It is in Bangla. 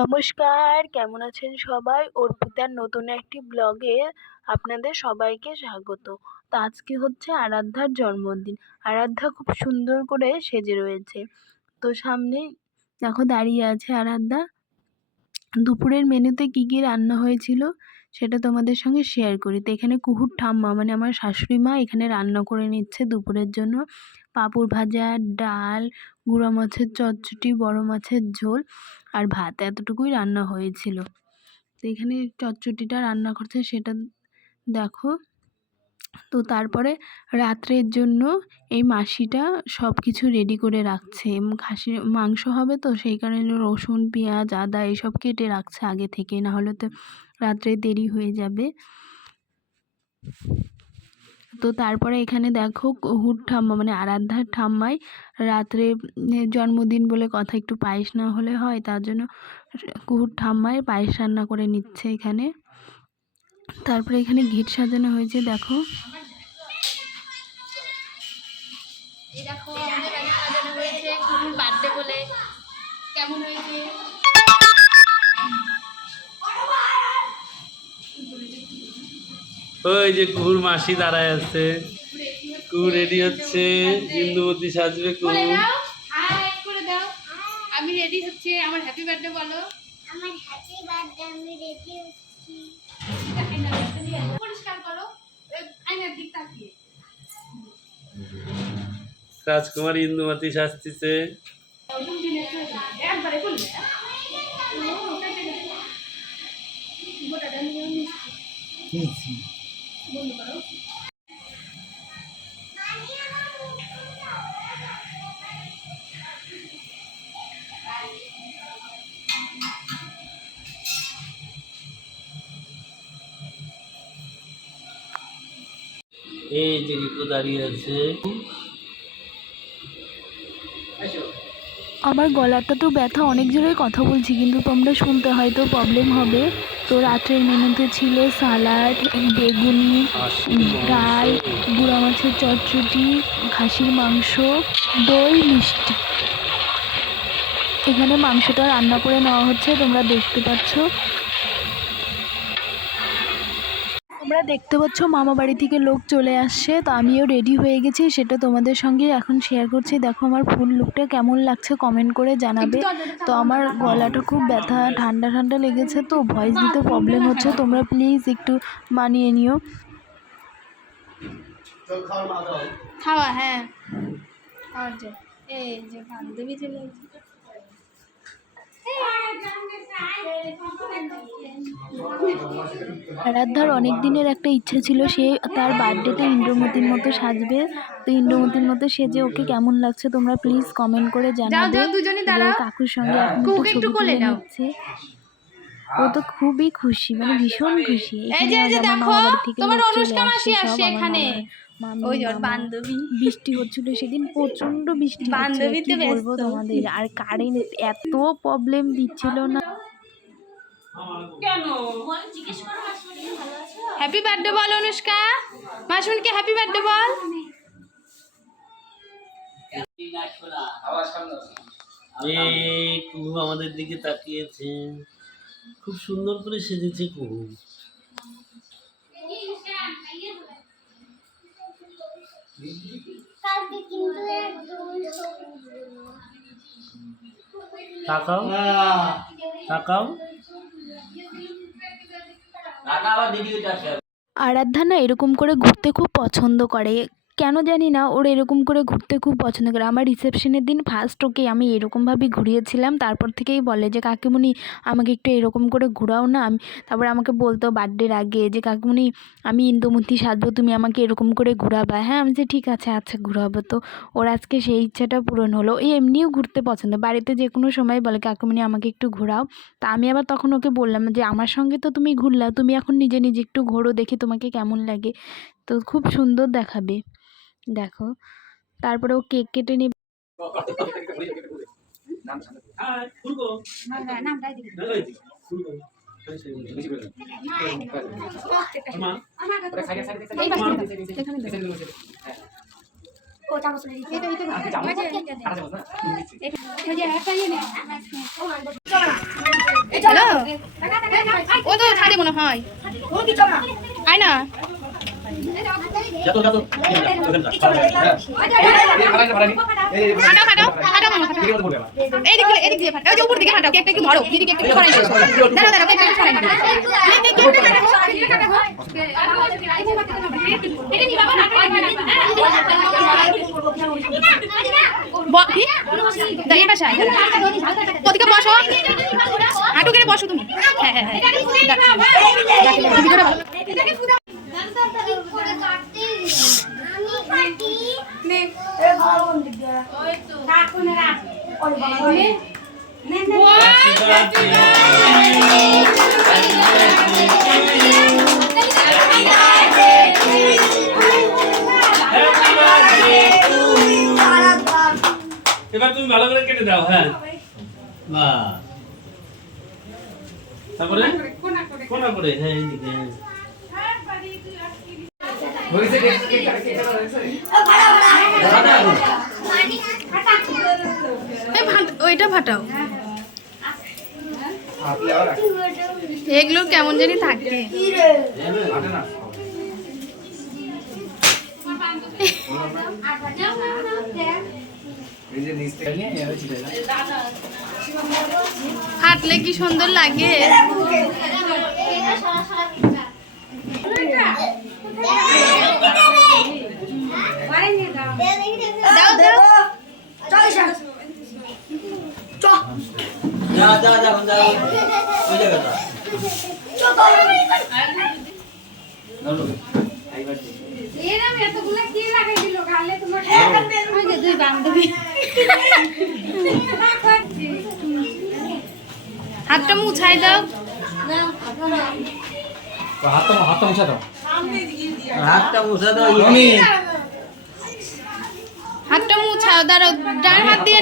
নমস্কার, কেমন আছেন সবাই? অর্পিতার নতুন একটি ব্লগে আপনাদের সবাইকে স্বাগত। তো আজকে হচ্ছে আরাধ্যার জন্মদিন। আরাধ্যা খুব সুন্দর করে সেজে রয়েছে। তো সামনেই দেখো দাঁড়িয়ে আছে আরাধ্যা। দুপুরের মেনুতে কী কী রান্না হয়েছিল সেটা তোমাদের সঙ্গে শেয়ার করি। তো এখানে কুহুর ঠাম্মা মানে আমার শাশুড়ি মা এখানে রান্না করে নিচ্ছে দুপুরের জন্য। পাঁপড় ভাজা, ডাল, গুঁড়া মাছের চচ্চড়ি, বড় মাছের ঝোল আর ভাত, এতটুকুই রান্না হয়েছিল। তো এখানে চচ্চড়িটা রান্না করছে সেটা দেখো। তো তারপরে রাত্রের জন্য এই মাসিটা সব কিছু রেডি করে রাখছে। খাসির মাংস হবে তো সেই কারণে রসুন, পেঁয়াজ, আদা এসব কেটে রাখছে আগে থেকে, না হলে তো রাত্রে দেরি হয়ে যাবে। তো তারপরে এখানে দেখো কুহুর ঠাম্মা মানে আরাধ্যার ঠাম্মাই রাত্রে জন্মদিন বলে কথা, একটু পায়েস না হলে হয়, তার জন্য কুহুর ঠাম্মাই পায়েস রান্না করে নিচ্ছে এখানে। তারপরে এখানে ঘিট সাজানো হয়েছে দেখো। এই দেখো আমাদের বাড়ি সাজানো হয়েছে কুহুর বার্থডে বলে। কেমন হয়েছে? ওই যে কুহুর মাসি দাঁড়ায় আছে, কুহু রেডি হচ্ছে, ইন্দুমতি সাজবে কুহু। হাই করে দাও। আমি রেডি হচ্ছে। আমার হ্যাপি বার্থডে বলো। আমার হ্যাপি বার্থডে, আমি রেডি হচ্ছি। পরিষ্কার করো আয়নার দিক তাকিয়ে। রাজকুমারী ইন্দুমতি সাজতেছে। একবারে বলবে এই যে রিকু দাঁড়িয়ে আছে। আমার গলাটা তো ব্যথা, অনেক জোরে কথা বলছি কিন্তু তোমরা শুনতে হয়তো প্রবলেম হবে। তো রাত্রের মেনুতে ছিল সালাড, বেগুনি, ডাল, গুঁড়া মাছের চচ্চড়ি, খাসির মাংস, দই, মিষ্টি। এখানে মাংসটা রান্না করে নেওয়া হচ্ছে, তোমরা দেখতে পাচ্ছ। তোমরা দেখতে পাচ্ছ মামা বাড়ি থেকে লোক চলে আসছে। তো আমিও রেডি হয়ে গেছি, সেটা তোমাদের সঙ্গে এখন শেয়ার করছি। দেখো আমার ফুল লুকটা কেমন লাগছে কমেন্ট করে জানাবে। তো আমার গলাটা খুব ব্যথা, ঠান্ডা ঠান্ডা লেগেছে, তো ভয়েস দিতে প্রবলেম হচ্ছে, তোমরা প্লিজ একটু মানিয়ে নিও। খাওয়া হ্যাঁ খাওয়ার জন্য এই যে বান্ধবী চলে এসেছে। আরাধ্যার অনেক দিনের একটা ইচ্ছে ছিল সে তার বার্থডেতে ইন্দ্রমতির মতো সাজবে। তো ইন্দ্রমতির মতো সেজে ওকে কেমন লাগছে তোমরা প্লিজ কমেন্ট করে জানাবে। দুজনে দাঁড়াও। কাকুর সঙ্গে এখন একটু কুহুকে একটু ছবি কোলে তুলে নাও। নিচ্ছে। ও তো খুবই খুশি, মানে ভীষণ খুশি। এই যে এখানে আমার দেখো মামা বাড়ি থেকে তোমার লোক চলে অনুষ্কা মাসি আসছে, সব আসছে আমার এখানে। মামা, ওই মামি, ওর মামা। বান্ধবী বৃষ্টি হচ্ছিল সেদিন, প্রচন্ড বৃষ্টি হচ্ছিল, বান্ধবীতে কি বলবো ব্যস্ত। তোমাদের। আর কারেন্ট এত প্রবলেম দিচ্ছিল না। হ্যাপি বার্থডে বল অনুষ্কা। মাসুনকে হ্যাপি বার্থডে বল। এই কুহু আমাদের দিকে তাকিয়েছে, খুব সুন্দর করে সেজেছে কুহু। কালকে কিন্তু একদমই তাকাও তাকাও। আরাধ্যা না এরকম করে ঘুরতে খুব পছন্দ করে, কেন জানি না, ওর এরকম করে ঘুরতে খুব পছন্দ করে। আমার রিসেপশনের দিন ফার্স্ট ওকে আমি এরকমভাবে ঘুরিয়েছিলাম, তারপর থেকেই বলে যে কাকিমুনি আমাকে একটু এরকম করে ঘোরাও না। তারপরে আমাকে বলতো বার্থডের আগে যে কাকিমুনি আমি ইন্দুমতি সাজবো, তুমি আমাকে এরকম করে ঘোরাবা। হ্যাঁ, আমি যে ঠিক আছে, আচ্ছা ঘোরাবো। তো ওর আজকে সেই ইচ্ছাটা পূরণ হলো। এই এমনিও ঘুরতে পছন্দ, বাড়িতে যে কোনো সময় বলে কাকিমুনি আমাকে একটু ঘোরাও। তা আমি আবার তখন ওকে বললাম যে আমার সঙ্গে তো তুমি ঘুরলা, তুমি এখন নিজে নিজে একটু ঘোরো, দেখি তোমাকে কেমন লাগে। তো খুব সুন্দর দেখাবে দেখো। তারপরে ও কেক কেটে নেবে। ও তো ছাড়ে মনে হয় আয় না ফাটাও এদিক দিয়ে ফাটাও উপর দিকে ফাটাও কেকটা একটু ধরো দিদিকে একটু ছড়াই দাঁড়াও কেকটা একটু ছড়াই ওদিকে বসো হাঁটু কেটে বসো তুমি হ্যাঁ হ্যাঁ এবার তুমি ভালো করে কেটে দাও। হ্যাঁ বাহ তারপরে কোনা করে হ্যাঁ এইদিকে ওইটা ফাটাও এগুলো কেমন জানি থাকে হাঁটলে কি সুন্দর লাগে দাও দাও হাতটা মুছাই দাও হাতটা মুছাও দাঁড়াও ডান হাত দিয়ে